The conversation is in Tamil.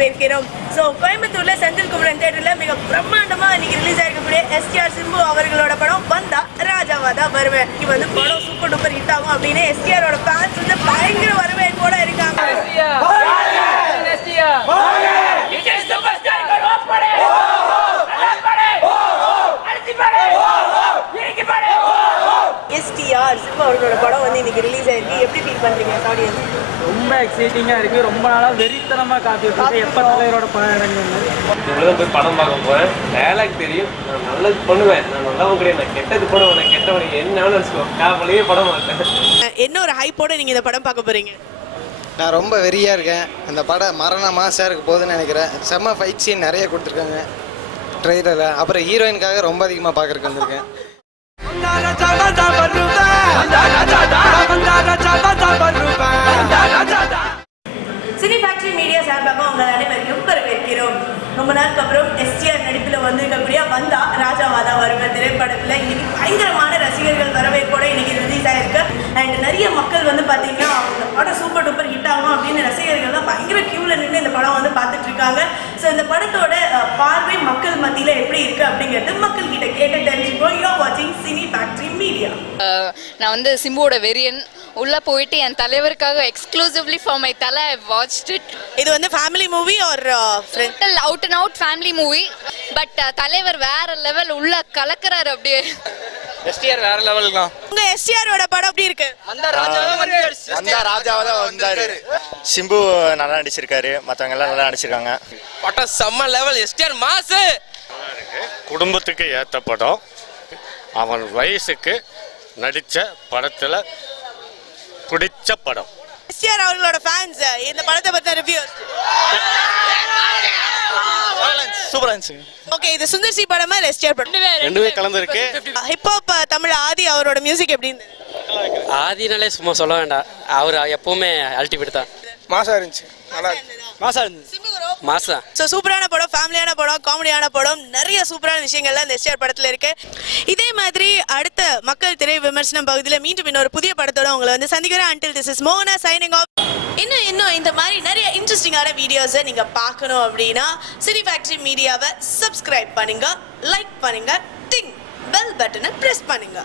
வரவேற்கிறோம். ஸோ கோயம்புத்தூர்ல செந்தில் குமரன் தியேட்டர்ல மிக பிரம்மாண்டமா இன்னைக்கு ரிலீஸ் ஆயிருக்கக்கூடிய எஸ்டிஆர் சிம்பு அவர்களோட படம் வந்தா ராஜாவாதா வருவேன். இது வந்து படம் சூப்பர் டூப்பர் ஹிட் ஆகும் அப்படின்னு எஸ்டிஆரோட ஃபேன்ஸ் வந்து பயங்கர வரவேற்போட இருக்காங்க. எஸ்டிஆர் சிம்பு அவர்களோட படம் வந்து இன்னைக்கு ரிலீஸ் ஆயிருக்கு. எப்படி ஃபீல் பண்றீங்க ஆடியன்ஸ்? ரொம்ப எக்ஸைட்டிங்கா இருக்கு. ரொம்ப நாளா வெறித்தனமா காத்துட்டு இருக்கு எப்ப தலைவரோட படம் இறங்குன்னு. இவ்வளவு போய் படம் பார்க்க போறேன். டயலாக் தெரியும், நான் நல்லது பண்ணுவேன், நான் நல்லவன் கிடையாது, நான் கெட்டது பண்ணுவேன், நான் கெட்டவன் என்ன நினைச்சுக்கோ. காவலையே படம் பார்த்தேன். என்ன ஒரு ஹைப்போட நீங்க இந்த படம் பார்க்க போறீங்க? நான் ரொம்ப வெறியாக இருக்கேன். அந்த படம் மரண மாசாக இருக்க போகுதுன்னு நினைக்கிறேன். செம்ம ஃபைட் சீன் நிறைய கொடுத்துருக்காங்க ட்ரெய்லரில். அப்புறம் ஹீரோயினுக்காக ரொம்ப அதிகமாக பார்க்குறக்கு வந்திருக்கேன். சினி ஃபேக்டரி மீடியா சார்பாக உங்கள் அனைவரையும் வரவேற்கிறோம். ரொம்ப நாளுக்கு அப்புறம் எஸ்டிஆர் நடிப்பில் வந்திருக்கக்கூடிய வந்தா ராஜாவாதா வருவேன் திரைப்படத்தில் இன்னைக்கு பயங்கரமான ரசிகர்கள் வரவேற்போட இன்னைக்கு ரிலீஸ் ஆயிருக்கு. அண்ட் நிறைய மக்கள் வந்து பார்த்தீங்கன்னா அவங்க படம் சூப்பர் டூப்பர் ஹிட் ஆகும் அப்படின்னு ரசிகர்கள்லாம் பயங்கர கியூவில் நின்று இந்த படம் வந்து பார்த்துட்டு இருக்காங்க. ஸோ இந்த படத்தோட பார்வை மக்கள் மத்தியில் எப்படி இருக்கு அப்படிங்கிறது மக்கள் கிட்ட கேட்டு தெரிஞ்சுக்கோ. யூ ஆர் வாட்சிங் சினி ஃபேக்டரி மீடியா. நான் வந்து சிம்புவோட வெரியன் உள்ள போயிட்டு என் தலைவருக்காக exclusively for my Thala I watched it. இது வந்து family movie or friend? Out and out family movie. But தலைவர் வேற லெவல் உள்ள கலக்குறாரு. அப்படியே எஸ்டிஆர் வேற லெவல் தான். உங்க எஸ்டிஆரோட படம் எப்படி இருக்கு? அந்த ராஜாவா தான் வந்தாரு. சிம்பு நல்லா நடிச்சிருக்காரு, மற்றவங்க எல்லாம் நல்லா நடிச்சிருக்காங்க. படம் செம்ம லெவல். எஸ்டிஆர் மாசு. குடும்பத்துக்கு ஏற்ற படம். அவன் வயசுக்கு நடித்த படத்தில் பிடிச்ச படம். எஸ்டிஆர் அவர்களோட ஃபேன்ஸ் இந்த படத்தை பத்தி ரிவ்யூ. சூப்பரா இருந்துச்சு. ஓகே, இது சுந்தர் சி படமா இல்ல எஸ்டிஆர் படம்? ரெண்டுமே கலந்துருக்கு. ஹிப்ஹாப் தமிழ் ஆதி அவரோட மியூசிக் எப்படி இருந்தது? ஆதினாலே சும்மா சொல்ல வேண்டாம், அவர் எப்பவுமே அல்டிமேட் தான். மாசாக இருந்துச்சு, நல்லா மாசா இருந்துச்சு. மாசா ஸோ சூப்பரான படம், ஃபேமிலியான படம், காமெடியான படம், நிறைய சூப்பரான விஷயங்கள்லாம் இந்த எஸ்டிஆர் படத்துல இருக்கு. இதே மாதிரி அடுத்த மக்கள் திரை விமர்சனம் பகுதியில் மீண்டும் இன்னொரு புதிய படத்தோட உங்களை வந்து சந்திக்கிறேன். until this is Mona signing off. இன்னும் இந்த மாதிரி நிறைய இன்ட்ரெஸ்டிங்கான வீடியோஸை நீங்க பார்க்கணும் அப்படின்னா சினி ஃபேக்டரி மீடியாவை சப்ஸ்கிரைப் பண்ணுங்க, லைக் பண்ணுங்க, டிங் பெல் பட்டனை பிரஸ் பண்ணுங்க.